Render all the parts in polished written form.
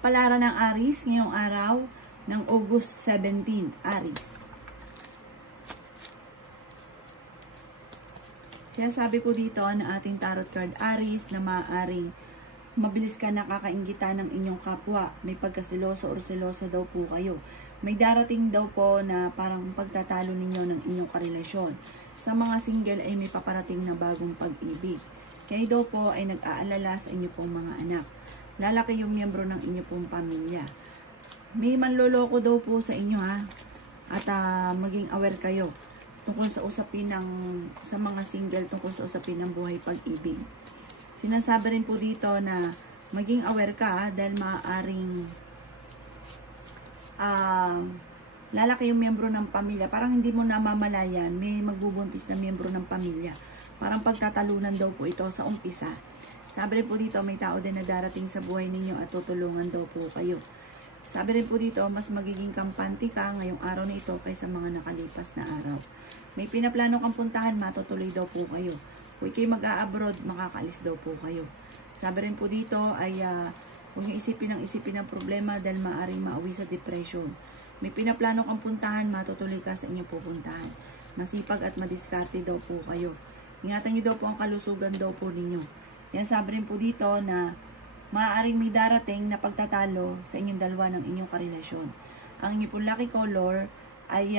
Kapalaran ng Aries ngayong araw ng August 17, Aries. Sinasabi ko dito na ating tarot card Aries na maaaring mabilis ka nakakainggitan ng inyong kapwa. May pagkasiloso o selosa daw po kayo. May darating daw po na parang pagtatalo ninyo ng inyong karelasyon. Sa mga single ay may paparating na bagong pag-ibig. Kayo daw po ay nag-aalala sa inyo pong mga anak. Lalaki yung miyembro ng inyo pong pamilya. May manloloko daw po sa inyo ha. At maging aware kayo tungkol sa usapin ng sa mga single, tungkol sa usapin ng buhay pag-ibig. Sinasabi rin po dito na maging aware ka ha, dahil maaaring lalaki yung miyembro ng pamilya. Parang hindi mo namamalayan, may magbubuntis na miyembro ng pamilya. Parang pagtatalunan daw po ito sa umpisa. Sabi rin po dito, may tao din na darating sa buhay ninyo at tutulungan daw po kayo. Sabi rin po dito, mas magiging kampante ka ngayong araw na ito kaysa mga nakalipas na araw. May pinaplano kang puntahan, matutuloy daw po kayo. Kung kayo mag-a-abroad, makakaalis daw po kayo. Sabi rin po dito ay huwag niyo isipin ng problema dahil maaaring mauwi sa depression. May pinaplano kang puntahan, matutuloy ka sa inyong pupuntahan. Masipag at madiskarte daw po kayo. Ingatan niyo daw po ang kalusugan daw po ninyo. Yan, sabi rin po dito na maaaring may darating na pagtatalo sa inyong dalawa ng inyong karelasyon. Ang inyong pong lucky color ay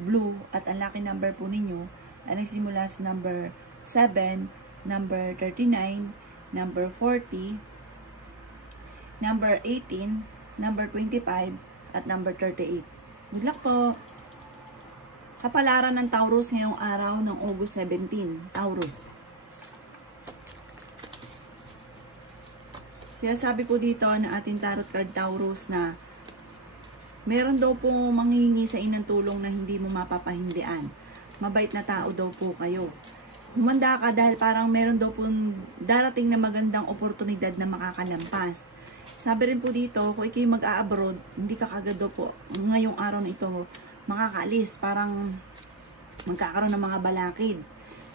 blue at ang lucky number po ninyo ay nagsimula sa number 7, number 39, number 40, number 18, number 25, at number 38. Good luck po! Kapalaran ng Taurus ngayong araw ng August 17, Taurus. Kaya sabi po dito na ating tarot card Taurus na meron daw po manghihingi sa inang tulong na hindi mo mapapahindian. Mabait na tao daw po kayo. Humanda ka dahil parang meron daw po darating na magandang oportunidad na makakalampas. Sabi rin po dito, kung ikaw mag-a-abroad, hindi ka kagad daw po ngayong araw na ito makakaalis. Parang magkakaroon ng mga balakid.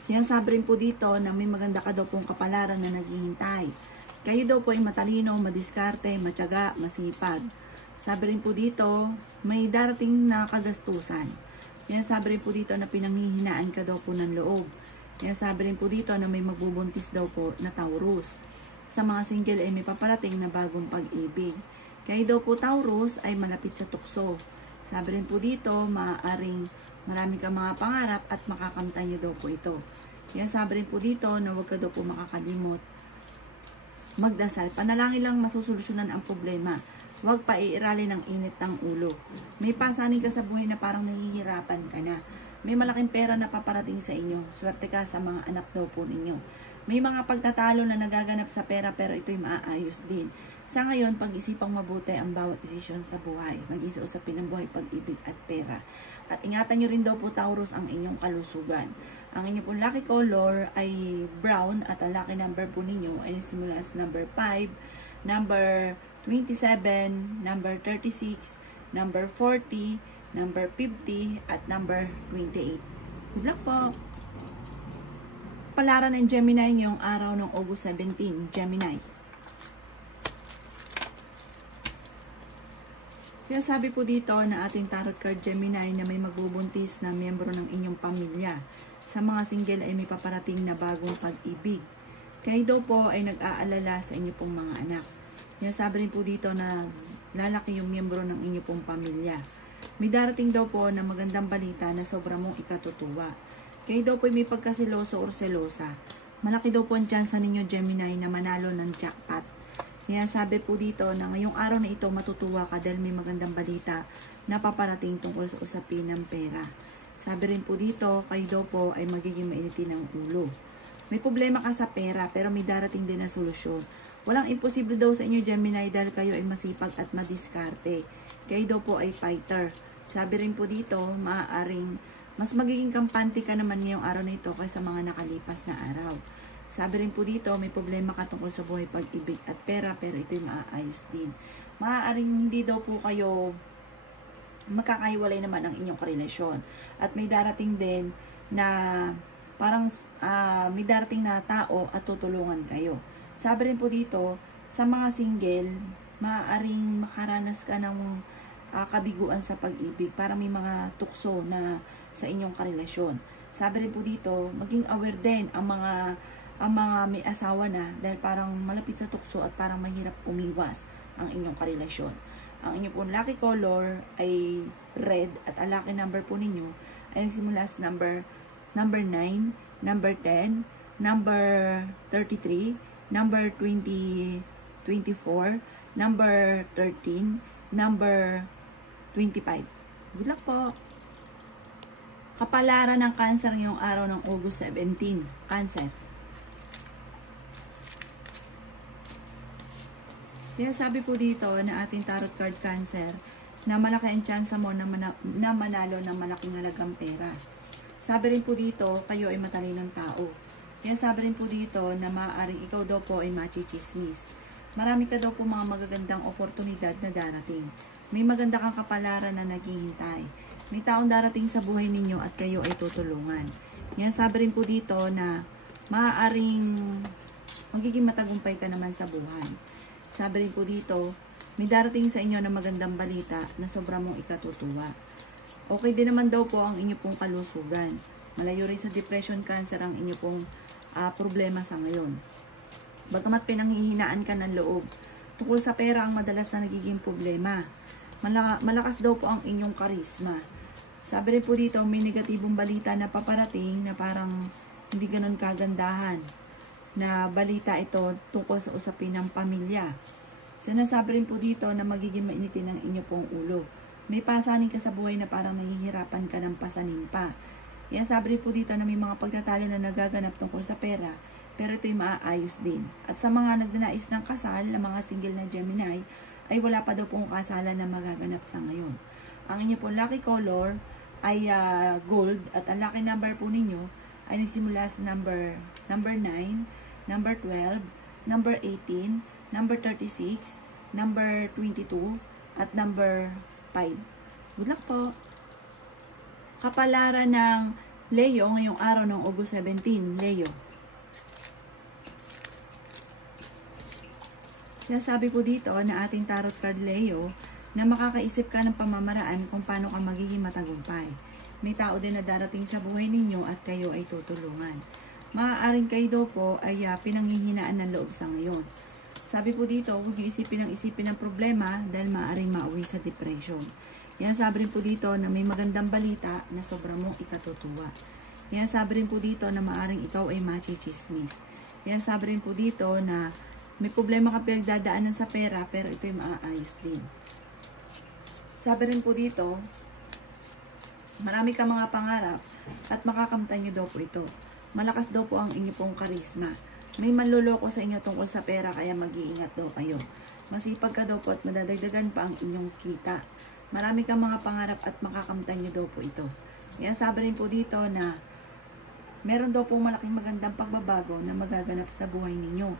Yan, sabi rin po dito na may maganda ka daw pong kapalaran na naghihintay. Kayo daw po ay matalino, madiskarte, matyaga, masipag. Sabi rin po dito, may darating na kagastusan. Yan, sabi rin po dito na pinanghihinaan ka daw po ng loob. Yan, sabi rin po dito na may magbubuntis daw po na Taurus. Sa mga single ay may paparating na bagong pag-ibig. Kayo daw po Taurus ay malapit sa tukso. Sabi rin po dito, maaaring marami kang mga pangarap at makakamtan niyo daw po ito. Yan, sabi rin po dito na huwag ka daw po makakalimot magdasal. Panalangin lang masusolusyonan ang problema. Huwag pa iiralin ng init ng ulo. May pasanin ka sa buhay na parang nahihirapan ka na. May malaking pera na paparating sa inyo. Swerte ka sa mga anak daw po ninyo. May mga pagtatalo na nagaganap sa pera pero ito'y maaayos din. Sa ngayon, pag-isipang mabuti ang bawat desisyon sa buhay. Mag-isa usapin ng buhay, pag-ibig at pera. At ingatan nyo rin daw po Taurus ang inyong kalusugan. Ang inyong pong lucky color ay brown at ang lucky number po ninyo ay simula sa number 5, number 27, number 36, number 40, number 50, at number 28. Good luck po! Palaran ng Gemini ngayong araw ng August 17, Gemini. Kaya sabi po dito na ating tarot card Gemini na may magbubuntis na miyembro ng inyong pamilya. Sa mga single ay may paparating na bagong pag-ibig. Kayo daw po ay nag-aalala sa inyo pong mga anak. Kaya sabi rin po dito na lalaki yung miyembro ng inyo pong pamilya. May darating daw po na magandang balita na sobra mong ikatutuwa. Kayo daw po ay may pagkasiloso o selosa. Malaki daw po ang tsansa ninyo Gemini na manalo ng jackpot. Kaya sabi po dito na ngayong araw na ito matutuwa ka dahil may magandang balita na paparating tungkol sa usapin ng pera. Sabi rin po dito, kayo daw po ay magiging mainitin ng ulo. May problema ka sa pera pero may darating din na solusyon. Walang imposible daw sa inyo Gemini dahil kayo ay masipag at madiskarte. Kayo daw po ay fighter. Sabi rin po dito, maaaring mas magiging kampante ka naman ngayong araw na ito kaysa mga nakalipas na araw. Sabi rin po dito, may problema ka tungkol sa buhay pag-ibig at pera pero ito'y maaayos din. Maaaring hindi daw po kayo magkakahiwalay naman ang inyong karelasyon. At may darating din na parang may darating na tao at tutulungan kayo. Sabi rin po dito, sa mga single, maaaring makaranas ka ng kabiguan sa pag-ibig, para may mga tukso na sa inyong karelasyon. Sabi rin po dito, maging aware din ang mga may asawa na, dahil parang malapit sa tukso at parang mahirap umiwas ang inyong karelasyon. Ang inyong pong lucky color ay red, at ang lucky number po ninyo ay nagsimula sa number 9, number 10, number 33, number 20, 24, number 13, number 25. Good luck po! Kapalaran ng Cancer ngayong araw ng August 17. Cancer. Kaya sabi po dito na ating tarot card Cancer, na malaki ang tsansa mo na manalo ng malaking halagang pera. Sabi rin po dito, kayo ay matalinong tao. Kaya sabi rin po dito na maaaring ikaw daw po ay machichismis. Marami ka daw po mga magagandang oportunidad na darating. May maganda kang kapalaran na naghihintay. May taong darating sa buhay ninyo at kayo ay tutulungan. Yan, sabi rin po dito na maaaring magiging matagumpay ka naman sa buhay. Sabi rin po dito, may darating sa inyo na magandang balita na sobra mong ikatutuwa. Okay din naman daw po ang inyo pong kalusugan. Malayo rin sa depression, Cancer ang inyo pong problema sa ngayon. Bagamat pinanghihinaan ka ng loob, tungkol sa pera ang madalas na nagiging problema. Malakas daw po ang inyong karisma. Sabi rin po dito, may negatibong balita na paparating na parang hindi ganun kagandahan na balita ito tungkol sa usapin ng pamilya. Sinasabi rin po dito na magiging mainitin ang inyo pong ulo. May pasanin ka sa buhay na parang nahihirapan ka ng pasanin pa. Yan, sabi rin po dito na may mga pagtatalo na nagaganap tungkol sa pera, pero ito'y maaayos din. At sa mga nagnanais ng kasal, na mga single na Gemini, ay wala pa daw pong kasalan na magaganap sa ngayon. Ang inyo pong lucky color ay gold, at ang lucky number po ninyo ay nagsimula sa number 9, number 12, number 18, number 36, number 22, at number 5. Good luck po! Kapalaran ng Leo ngayong araw ng August 17. Leo. Sinasabi po dito na ating tarot card Leo na makakaisip ka ng pamamaraan kung paano ka magiging matagumpay. May tao din na darating sa buhay ninyo at kayo ay tutulungan. Maaaring kayo daw po ay pinanghihinaan ng loob sa ngayon. Sabi po dito, huwag niyo isipin ng problema dahil maaaring mauwi sa depression. Yan, sabi rin po dito na may magandang balita na sobrang mong ikatutuwa. Yan, sabi rin po dito na maaaring ikaw ay machichismis. Yan, sabi rin po dito na may problema ka pinagdadaanan sa pera, pero ito'y maaayos din. Sabi rin po dito, marami ka mga pangarap at makakamtan nyo daw po ito. Malakas daw po ang inyo pong karisma. May manloloko sa inyo tungkol sa pera, kaya mag-iingat daw kayo. Masipag ka daw po at madadagdagan pa ang inyong kita. Marami kang mga pangarap at makakamtan nyo daw po ito. Yan, sabi rin po dito na meron daw po malaking magandang pagbabago na magaganap sa buhay ninyo.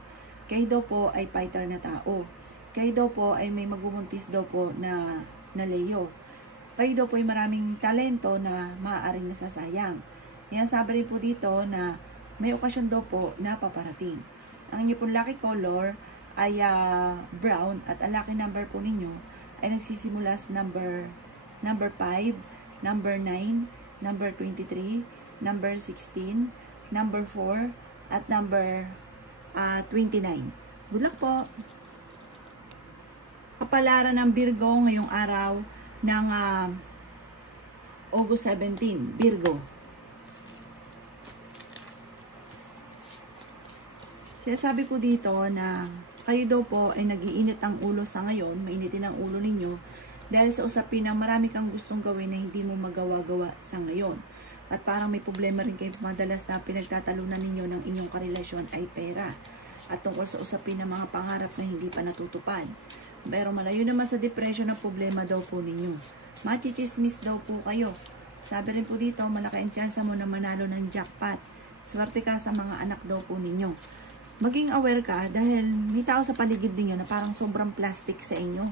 Kayo daw po ay fighter na tao. Kayo daw po ay may magbubuntis daw po na Leo. Kayo daw po ay maraming talento na maaaring nasasayang. Yan, sabi rin po dito na may okasyon daw po na paparating. Ang inyo pong lucky color ay brown, at ang lucky number po ninyo ay nagsisimula sa number 5, number 9, number 23, number 16, number 4, at number 29. Good luck po! Kapalaran ng Virgo ngayong araw ng August 17. Virgo. Sinasabi po dito na kayo daw po ay nag-iinit ang ulo sa ngayon, mainitin ang ulo ninyo dahil sa usapin na marami kang gustong gawin na hindi mo magawa-gawa sa ngayon. At parang may problema rin kayo madalas na pinagtatalunan ninyo ng inyong karelasyon ay pera. At tungkol sa usapin ng mga pangarap na hindi pa natutupad. Pero malayo naman sa depression ang problema daw po ninyo. Machichismis daw po kayo. Sabi rin po dito, malaki ang tsansa mo na manalo ng jackpot. Swerte ka sa mga anak daw po ninyo. Maging aware ka dahil may tao sa paligid ninyo na parang sobrang plastic sa inyo.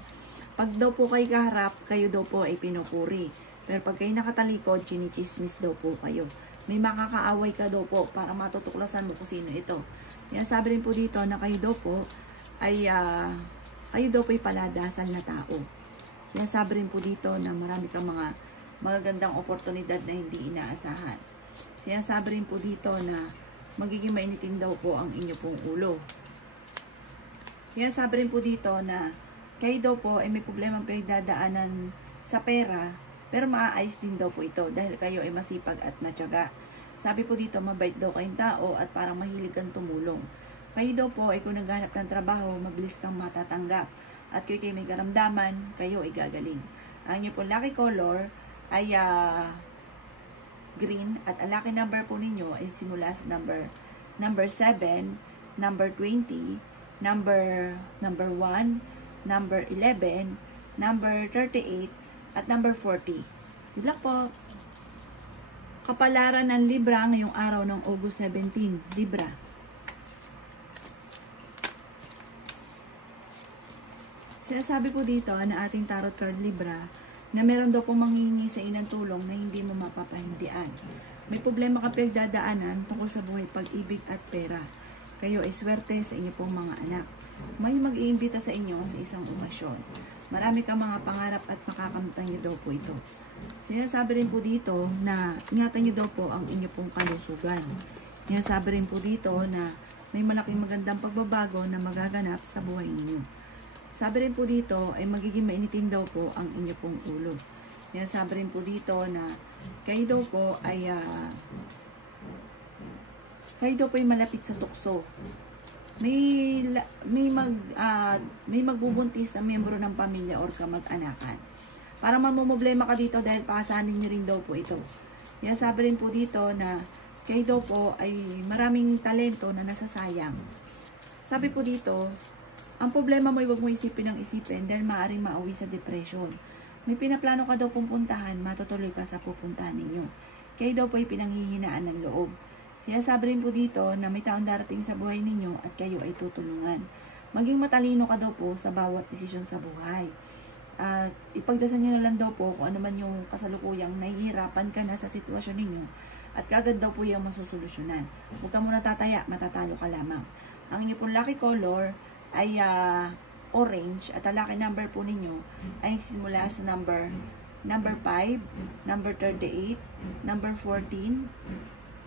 Pag daw po kayo kaharap, kayo daw po ay pinupuri. Pero pag kayo nakatalikod, chinichismis daw po kayo. May makakaaway ka daw po para matutuklasan mo kung sino ito. Yan, sabi rin po dito na kayo daw po ay kayo daw po'y paladasal na tao. Kaya sabi rin po dito na marami kang mga magagandang oportunidad na hindi inaasahan. Sinasabi rin po dito na magiging mainitin daw po ang inyo pong ulo. Kaya sabi rin po dito na kayo daw po ay may problema pinagdadaanan sa pera, pero maaayos din daw po ito dahil kayo ay masipag at matyaga. Sabi po dito, mabait daw kayong tao at parang mahilig kang tumulong. Kayo daw po ay kung naghanap ng trabaho, mabilis kang matatanggap. At kayo may karamdaman, kayo ay gagaling. Ang inyo po lucky color ay green at ang lucky number po ninyo ay simula sa number 7, number 20, number 1, number 11, number 38, at number 40. Good luck po! Kapalaran ng Libra ngayong araw ng August 17. Libra. Sinasabi po dito na ating tarot card Libra na meron daw po manghihingi sa inang tulong na hindi mo mapapahindian. May problema ka pinagdadaanan tungkol sa buhay, pag-ibig at pera. Kayo ay swerte sa inyo pong mga anak. May mag-iimbita sa inyo sa isang okasyon. Marami kang mga pangarap at makakamtan niyo daw po ito. Sinasabi rin po dito na ingatan niyo daw po ang inyo pong kalusugan. Sinasabi rin po dito na may malaking magandang pagbabago na magaganap sa buhay ninyo. Sabi rin po dito ay magiging mainitin daw po ang inyo pong ulo. Sinasabi rin po dito na kayo daw po ay malapit sa tukso. May magbubuntis na miyembro ng pamilya or kamag-anakan. Para mamumblema ka dito dahil pakasanin niyo rin daw po ito. Kaya sabi rin po dito na kayo daw po ay maraming talento na nasasayang. Sabi po dito, ang problema mo ay huwag mo isipin ng isipin dahil maaaring mauwi sa depression. May pinaplano ka daw pupuntahan, matutuloy ka sa pupuntahan ninyo. Kayo daw po ay pinanghihinaan ng loob. Kaya sabi rin po dito na may taong darating sa buhay ninyo at kayo ay tutulungan. Maging matalino ka daw po sa bawat desisyon sa buhay. At ipagdasal nyo na lang daw po kung ano man yung kasalukuyang nahihirapan ka na sa sitwasyon ninyo at kagad daw po yung masusolusyonan. Huwag ka muna tataya, matatalo ka lamang. Ang inyo pong lucky color ay orange at ang lucky number po ninyo ay nagsisimula sa number 5, number 38, number 14,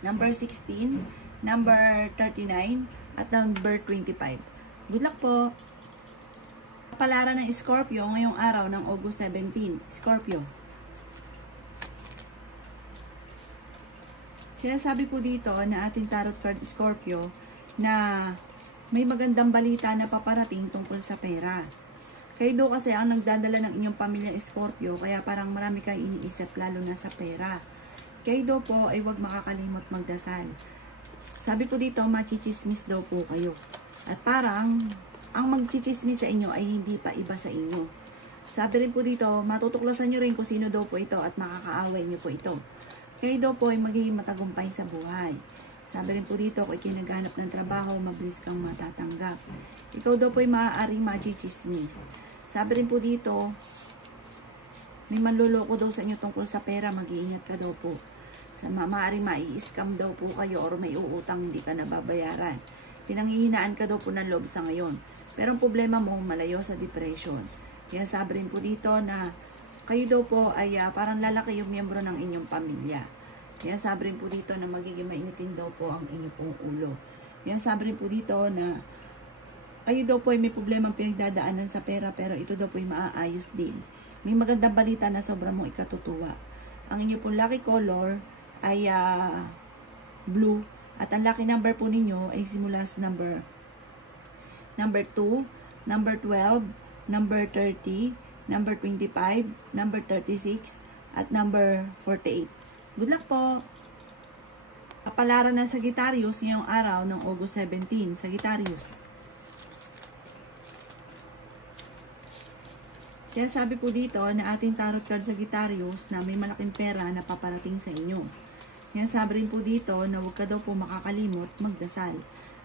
number 16, number 39, at number 25. Good luck po! Kapalaran ng Scorpio ngayong araw ng August 17. Scorpio. Sinasabi po dito na ating tarot card Scorpio na may magandang balita na paparating tungkol sa pera. Kayo daw kasi ang nagdadala ng inyong pamilya Scorpio, kaya parang marami kayo iniisip lalo na sa pera. Kayo daw po ay huwag makakalimot magdasal. Sabi po dito, machichismis daw po kayo. At parang ang magchichismis sa inyo ay hindi pa iba sa inyo. Sabi rin po dito, matutuklasan nyo rin kung sino daw po ito at makakaaway nyo po ito. Kayo daw po ay magiging matagumpay sa buhay. Sabi rin po dito, kung ikinaghanap ng trabaho, mabilis kang matatanggap. Ikaw daw po ay maaaring machichismis. Sabi rin po dito, may manluloko daw sa inyo tungkol sa pera, mag-iingat ka daw po. Maaaring mai-scam daw po kayo or may uutang hindi ka nababayaran. Pinanghihinaan ka daw po ng loob sa ngayon. Pero ang problema mo, malayo sa depression. Kaya sabi rin po dito na kayo daw po ay parang lalaki yung miyembro ng inyong pamilya. Kaya sabi rin po dito na magiging mainitin daw po ang inyong pong ulo. Kaya sabi rin po dito na kayo daw po ay may problema pinagdadaanan sa pera pero ito daw po ay maaayos din. May magandang balita na sobrang mong ikatutuwa. Ang inyong pong lucky color ay blue. At ang lucky number po ninyo ay simula sa number 2, number 12, number 30, number 25, number 36, at number 48. Good luck po! Kapalaran ng Sagittarius ngayong araw ng August 17. Sagittarius. Kaya sabi po dito na ating tarot card Sagittarius na may malaking pera na paparating sa inyo. Kaya sabi rin po dito na huwag ka daw po makakalimot magdasal.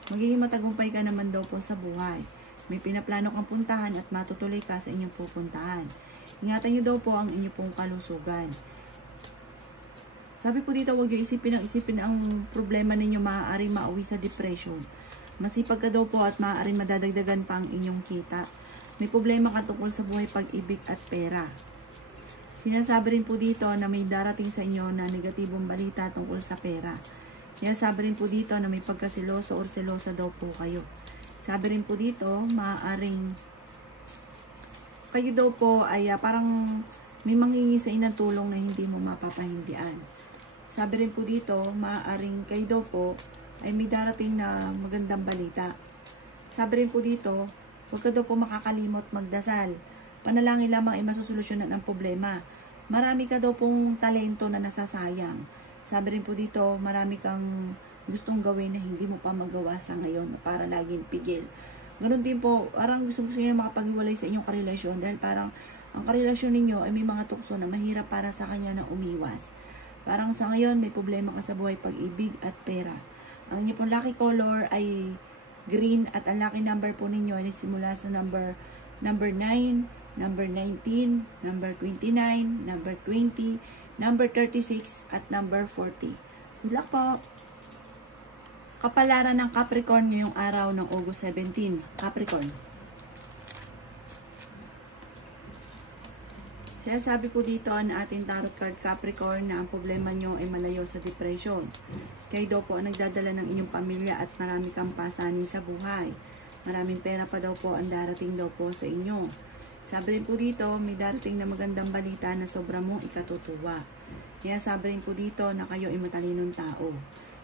Magiging matagumpay ka naman daw po sa buhay. May pinaplano kang puntahan at matutuloy ka sa inyong pupuntahan. Ingatan nyo daw po ang inyong pong kalusugan. Sabi po dito, huwag nyo isipin ang problema ninyo maaaring mauwi sa depression. Masipag ka daw po at maaaring madadagdagan pa ang inyong kita. May problema ka tungkol sa buhay, pag-ibig at pera. Sinasabi rin po dito na may darating sa inyo na negatibong balita tungkol sa pera. Sinasabi rin po dito na may pagkasiloso or selosa daw po kayo. Sabi rin po dito, maaaring kayo daw po ay parang may manghingi sa inang tulong na hindi mo mapapahindian. Sabi rin po dito, maaaring kayo daw po ay may darating na magandang balita. Sabi rin po dito, huwag ka daw po makakalimot magdasal. Panalangin lamang ay masusolusyonan ang problema. Marami ka daw pong talento na nasasayang. Sabi rin po dito, marami kang gustong gawin na hindi mo pa magawa sa ngayon para laging pigil. Ganon din po, parang gusto niyo makapaghiwalay sa inyong karelasyon dahil parang ang karelasyon ninyo ay may mga tukso na mahirap para sa kanya na umiwas. Parang sa ngayon may problema ka sa buhay, pag-ibig at pera. Ang inyo pong lucky color ay green at ang lucky number po ninyo ay simula sa number 9, number 19, number 29, number 20, number 36, at number 40. Good luck po! Kapalaran ng Capricorn ngayong araw ng August 17. Capricorn. Sinasabi po dito na ating tarot card Capricorn na ang problema nyo ay malayo sa depression. Kayo daw po ang nagdadala ng inyong pamilya at marami kang pasanin sa buhay. Maraming pera pa daw po ang darating daw po sa inyo. Sabi rin po dito, may darating na magandang balita na sobra mong ikatutuwa. Kaya sabi rin po dito na kayo ay matalinong tao.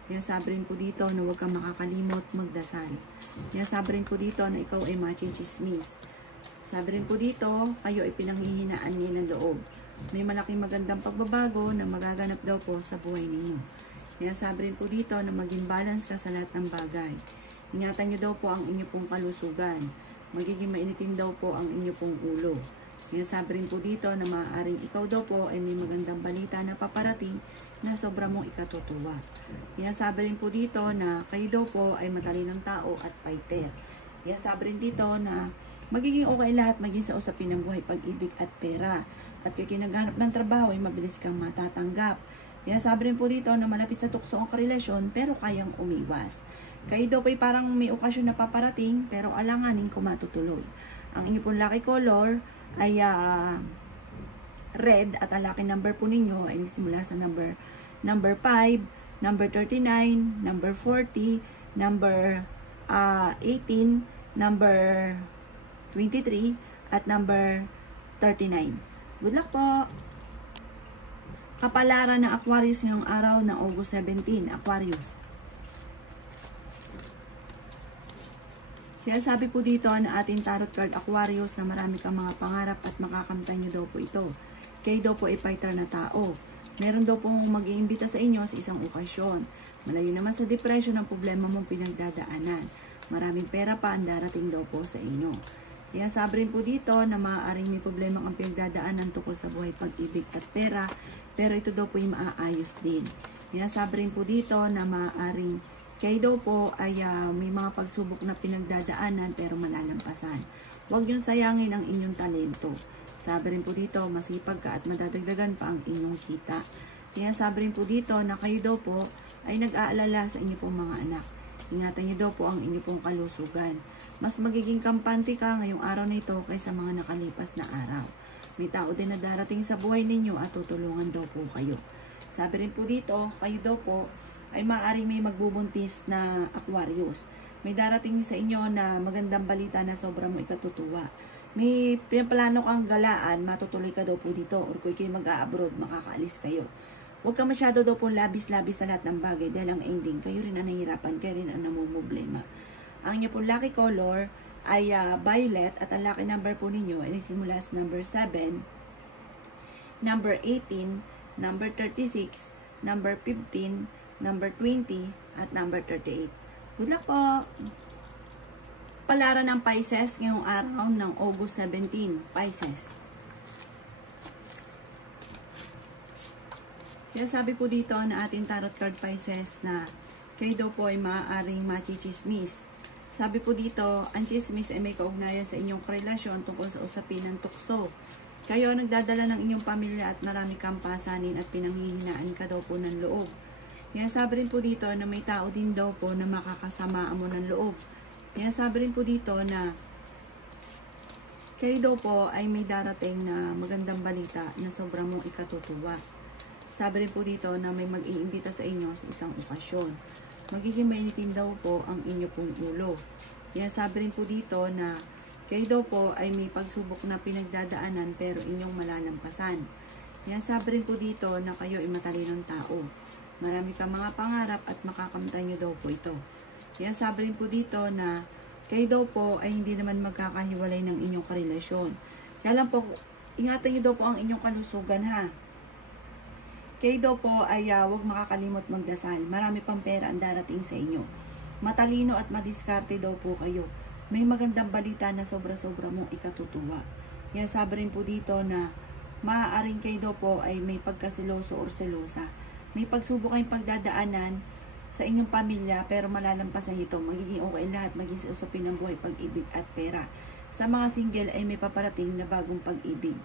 Kaya sabi rin po dito na huwag kang makakalimot magdasal. Kaya sabi rin po dito na ikaw ay machichismis. Sabi rin po dito, kayo ay pinanghihinaan niya ng loob. May malaking magandang pagbabago na magaganap daw po sa buhay ninyo. Kaya sabi rin po dito na maging balance ka sa lahat ng bagay. Ingatan niyo daw po ang inyo pong kalusugan. Magiging mainitin daw po ang inyo pong ulo. Kaya sabi rin po dito na maaaring ikaw daw po ay may magandang balita na paparating na sobra mong ikatutuwa. Kaya sabi rin po dito na kayo daw po ay matalinong tao at fighter. Kaya sabi rin dito na magiging okay lahat maging sa usapin ng buhay, pag-ibig at pera. At kaya kinaghanap ng trabaho ay mabilis kang matatanggap. Kaya sabi rin po dito na malapit sa tukso ang karelasyon pero kayang umiwas. Kayo daw ay parang may okasyon na paparating pero alanganin kung matutuloy. Ang inyo pong lucky color ay red at ang lucky number po ninyo ay simula sa number 5, number 39, number 40, number 18, number 23, at number 39. Good luck po! Kapalaran ng Aquarius ngayong araw ng August 17. Aquarius. Kaya sabi po dito na ating tarot card Aquarius na marami kang mga pangarap at makakamtan nyo daw po ito. Kayo daw po ay fighter na tao. Meron daw pong mag-iimbita sa inyo sa isang okasyon. Malayo naman sa depression ang problema mong pinagdadaanan. Maraming pera pa ang darating daw po sa inyo. Kaya sabi rin po dito na maaaring may problema ang pinagdadaanan tungkol sa buhay, pag-ibig at pera. Pero ito daw po yung maaayos din. Kaya sabi rin po dito na maaaring kayo daw po ay may mga pagsubok na pinagdadaanan pero malalampasan. Huwag niyong sayangin ang inyong talento. Sabi rin po dito, masipag ka at madadagdagan pa ang inyong kita. Kaya sabi rin po dito na kayo daw po ay nag-aalala sa inyo pong mga anak. Ingatan niyo daw po ang inyo pong kalusugan. Mas magiging kampante ka ngayong araw na ito kaysa mga nakalipas na araw. May tao din na darating sa buhay ninyo at tutulungan daw po kayo. Sabi rin po dito, kayo daw po ay maaaring may magbubuntis na Aquarius. May darating sa inyo na magandang balita na sobrang mo ikatutuwa. May pinaplano kang galaan, matutuloy ka daw po dito. Or kung kayo mag-a-abroad, makakaalis kayo. Huwag ka masyado daw po labis-labis sa lahat ng bagay dahil ang ending, kayo rin ang nahihirapan, kayo rin ang namumblema. Ang inyo po lucky color ay violet at ang lucky number po ninyo ay nagsimula sa number 7, number 18, number 36, number 15, number 20, at number 38. Good luck po! Palaran ng Pisces ngayong araw ng August 17. Pisces. Kaya sabi po dito na ating tarot card Pisces na kayo daw po ay maaaring machichismis. Sabi po dito, ang chismis ay may kaugnayan sa inyong relasyon tungkol sa usapin ng tukso. Kayo nagdadala ng inyong pamilya at marami kang pasanin at pinanghihinaan ka daw po ng loob. Kaya sabi rin po dito na may tao din daw po na makakasamaan mo ng loob. Kaya sabi rin po dito na Kayo daw po ay may darating na magandang balita na sobrang mong ikatutuwa. Sabi rin po dito na may mag-iimbita sa inyo sa isang okasyon. Magiging mainitin daw po ang inyo pong ulo. Yan, sabi rin po dito na kayo daw po ay may pagsubok na pinagdadaanan pero inyong malalampasan. Yan, sabi rin po dito na kayo ay matalinong tao. Marami kang mga pangarap at makakamtan nyo daw po ito. Yan, sabi rin po dito na kayo daw po ay hindi naman magkakahiwalay ng inyong karelasyon. Kaya lang po, ingatan nyo daw po ang inyong kalusugan ha. Kayo daw po ay huwag makakalimot magdasal. Marami pang pera ang darating sa inyo. Matalino at madiskarte daw po kayo. May magandang balita na sobra-sobra mong ikatutuwa. Yan, sabi rin po dito na maaaring kayo daw po ay may pagkasiloso or selosa. May pagsubok kayong pagdadaanan sa inyong pamilya pero malalampasan ito. Magiging okay lahat, maging sa usapin ng buhay, pag-ibig at pera. Sa mga single ay may paparating na bagong pag-ibig.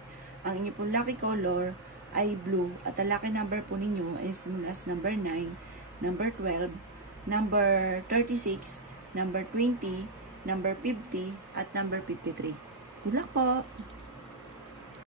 Ang inyong pong lucky color ay blue at ang lucky number po ninyo is as number 9, number 12, number 36, number 20, number 50 at number 53. Good luck po!